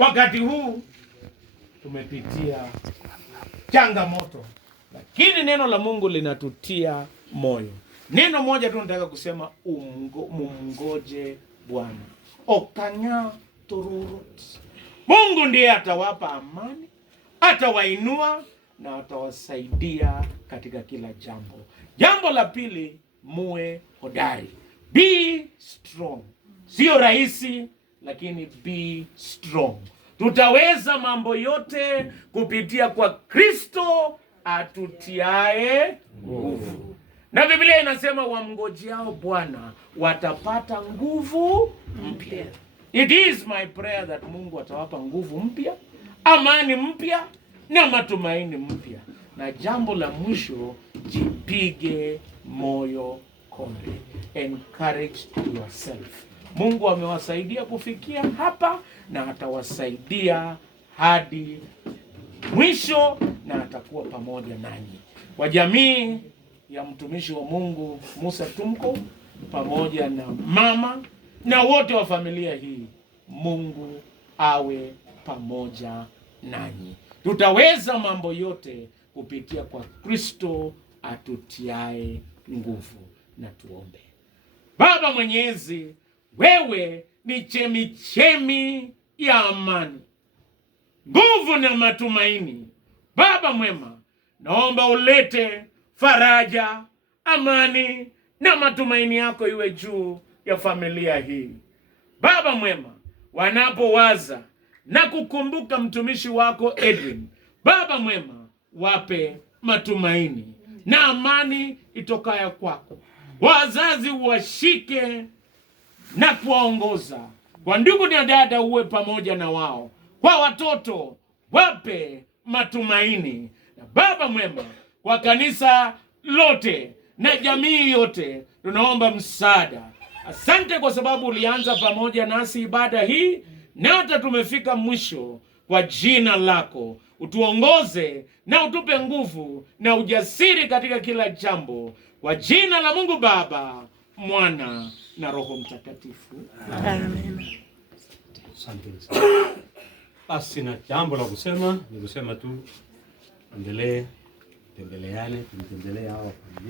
Wakati huu tumepitia changamoto, lakini neno la Mungu linatutia moyo. Neno moja tu nataka kusema, mumngoje Bwana. Okanya tururut. Mungu ndiye atawapa amani, atawainua na atawasaidia katika kila jambo. Jambo la pili, muwe hodari. Be strong. Sio rahisi, lakini be strong. Tutaweza mambo yote kupitia kwa Kristo atutiae nguvu. Na Biblia inasema wamngojeao Bwana watapata nguvu mpya. It is my prayer that Mungu atawapa nguvu mpya, amani mpya na matumaini mpya. Na jambo la mwisho, jipige moyo konde. Encourage yourself. Mungu amewasaidia kufikia hapa na atawasaidia hadi mwisho na atakuwa pamoja nanyi. Kwa jamii ya mtumishi wa Mungu Musa Tumko pamoja na mama na wote wa familia hii, Mungu awe pamoja nanyi. Tutaweza mambo yote kupitia kwa Kristo atutiae nguvu. Na tuombe. Baba Mwenyezi, wewe ni chemichemi ya amani, nguvu na matumaini. Baba mwema, naomba ulete faraja, amani na matumaini yako iwe juu ya familia hii. Baba mwema, wanapowaza na kukumbuka mtumishi wako Edwin, Baba mwema, wape matumaini na amani itokayo kwako. Wazazi washike na kuwaongoza. Kwa ndugu na dada uwe pamoja na wao. Kwa watoto wape matumaini. Na Baba mwema, kwa kanisa lote na jamii yote tunaomba msaada. Asante kwa sababu ulianza pamoja nasi ibada hii na hata tumefika mwisho. Kwa jina lako utuongoze na utupe nguvu na ujasiri katika kila jambo. Kwa jina la Mungu Baba, Mwana na Roho Mtakatifu. Amen. Asante sana. Basi na jambo la kusema ni kusema tu endelee tembeleane, tumtembelee hao familia.